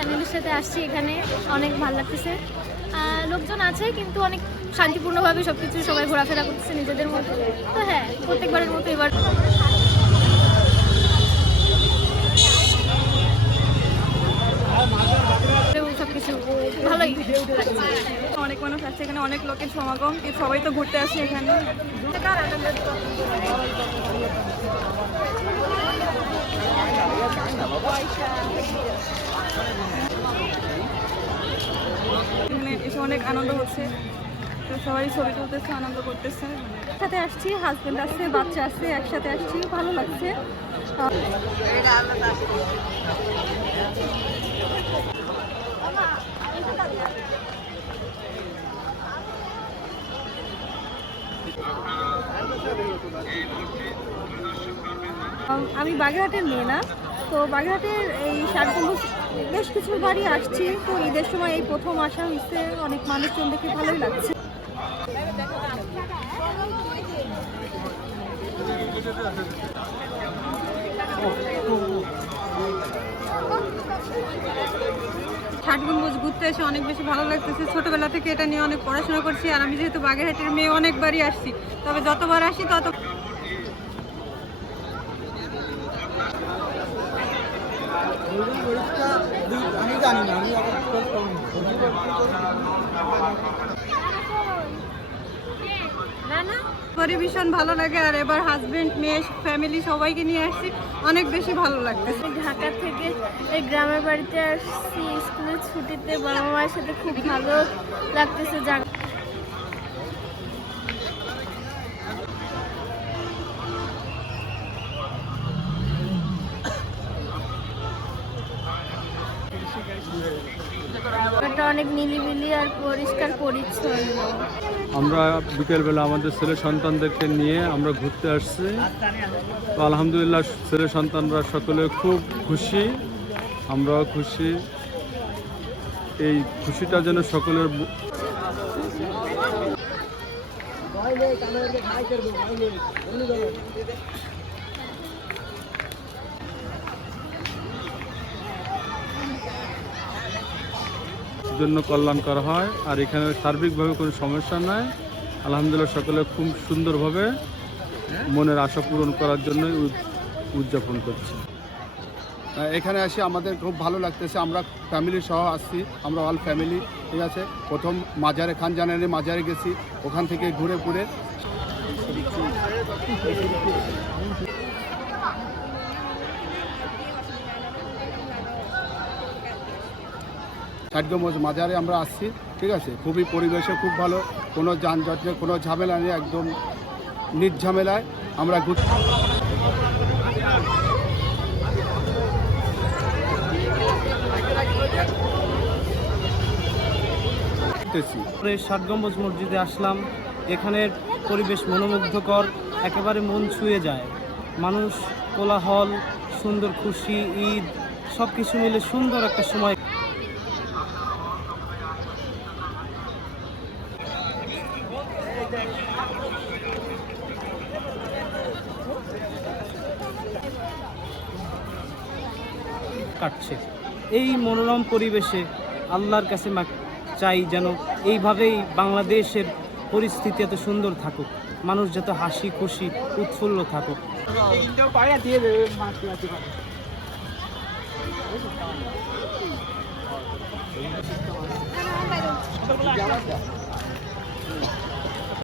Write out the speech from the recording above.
ফ্যামিলির সাথে আসছি এখানে, অনেক ভালো লাগতেছে। লোকজন আছে কিন্তু অনেক শান্তিপূর্ণভাবে সবকিছু সবাই ঘোরাফেরা করতেছে নিজেদের মতো। তো হ্যাঁ, প্রত্যেকবারের মতো এবার সবকিছু ভালোই লাগছে। অনেক মানুষ আসছে এখানে, অনেক লোকের সমাগম, সবাই তো ঘুরতে আসে এখানে। এখানে এসে অনেক আনন্দ হচ্ছে, তো সবাই ছবি তুলতেছে, আনন্দ করতেছে। একসাথে আসছি, হাজবেন্ড আছে, বাচ্চা আছে, একসাথে আসছি, ভালো লাগছে। আমি বাগেরহাটের মেয়ে না, তো বাগেরহাটের এই 7 গম্বুজ বেশ কিছু বাড়ি আসছি, তো ঈদের সময় এই প্রথম আসা হয়েছে, অনেক মানুষজন দেখে ভালোই লাগছে। ষাট গম্বুজ ঘুরতে এসে অনেক বেশি ভালো লাগতেছে। ছোটবেলা থেকে এটা নিয়ে অনেক পড়াশোনা করছি, আর আমি যেহেতু বাগেরহাটের মেয়ে অনেকবারই আসছি, তবে যতবার আসি তত ভীষণ ভালো লাগে। আর এবার হাজবেন্ড, মেয়ে, ফ্যামিলি সবাইকে নিয়ে আসছি, অনেক বেশি ভালো লাগতেছে। ঢাকা থেকে এই গ্রামের বাড়িতে আসছি স্কুলের ছুটিতে, বাবা মায়ের সাথে খুব ভালো লাগতেছে। এটা অনেক নিলিবিলি আর পরিষ্কার পরিচ্ছন্ন। আমরা বিকেলবেলা আমাদের ছেলে সন্তানদেরকে নিয়ে আমরা ঘুরতে আসছি। তো আলহামদুলিল্লাহ ছেলে সন্তানরা সকলে খুব খুশি, আমরাও খুশি। এই খুশিটা যেন সকলের জন্য কল্যাণ করা হয়। আর এখানে সার্বিকভাবে কোনো সমস্যা নাই, আলহামদুলিল্লাহ সকলে খুব সুন্দরভাবে মনের আশা পূরণ করার জন্য উদযাপন করছি। এখানে এসে আমাদের খুব ভালো লাগতেছে। আমরা ফ্যামিলি সহ আসছি, আমরা অল ফ্যামিলি, ঠিক আছে। প্রথম মাজারে, খান জানানি মাজারে গেছি, ওখান থেকে ঘুরে ঘুরে ষাট গম্বুজ মাজারে আমরা আসছি, ঠিক আছে। খুবই পরিবেশে খুব ভালো, কোনো যানজট নেই, কোনো ঝামেলা নেই, একদম নির্ঝামেলায় আমরা ষাট গম্বুজ মসজিদে আসলাম। এখানের পরিবেশ মনোমুগ্ধকর, একেবারে মন ছুঁয়ে যায়। মানুষ, কোলাহল, সুন্দর খুশি, ঈদ সব কিছু মিলে সুন্দর একটা সময় কাটছে। এই মনোরম পরিবেশে আল্লাহর কাছে চাই যেন এইভাবেই বাংলাদেশের পরিস্থিতি এত সুন্দর থাকুক, মানুষ যত হাসি খুশি উৎফুল্ল থাকুক।